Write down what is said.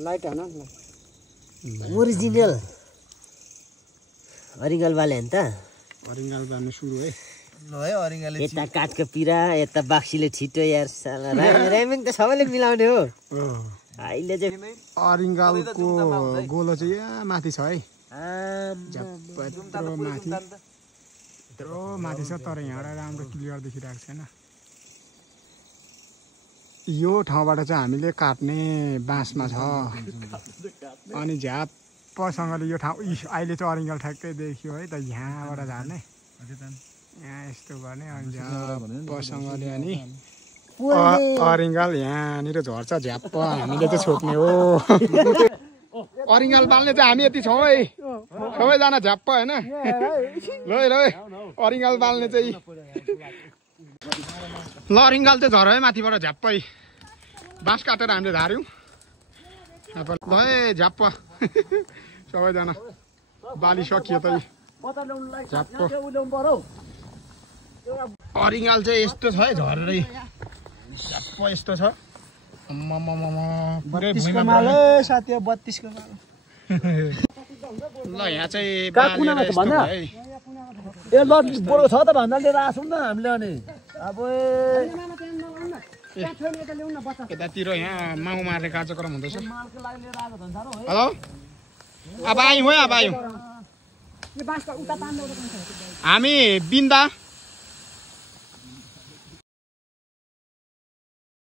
light हान original अरिङ्गल बाले हैन त अरिङ्गल बाल्नु सुरु है ल है अरिङ्गलले यता काठको पिरा यता बाक्सीले छिटो यार साला र्यामिङ त सबैले मिलाउने हो अहिले चाहिँ अरिङ्गलको गोलो चाहिँ यहाँ माथि छ है यत्रो माथि छ तर यहाँबाट राम्रो क्लियर देखिरहेको छैन यो ठाउँबाट चाहिँ हामीले काट्ने बाँसमा छ अनि झ्याप्पसँगले यो ठाउँ अहिले चाहिँ अरिङ्गल ठ्याक्कै देखियो है त यहाँबाट झार्ने यहाँ यस्तो गर्ने अनि झ्याप्पसँगले अनि अरिङ्गल यहाँनिर झर्छ झ्याप्प हामीले चाहिँ छोप्ने हो अरिङ्गल बाल्ने चाहिँ हामी यति छौँ है सबैजना झ्याप्प होइन ल अरिङ्गल बाल्ने चाहिँ ल अरिङ्गल चाहिँ झर है माथिबाट झ्याप्पै बाँस काटेर हामीले झार्यौँ ल है झ्याप्प सबैजना बाली सकियो त झ्याप्प अरिङ्गल चाहिँ यस्तो छ है झरेरै झ्याप्प यस्तो छ साथी 32 को माल ल यहाँ चाहिँ ए ल बडो छ त भन्दा लिएर आछौँ न हामीले अनि अब यतातिर यहाँ माउ मार्ने कार्यक्रम हुँदैछ हेलो अब आयौँ है अब आयौँ हामी बिन्दा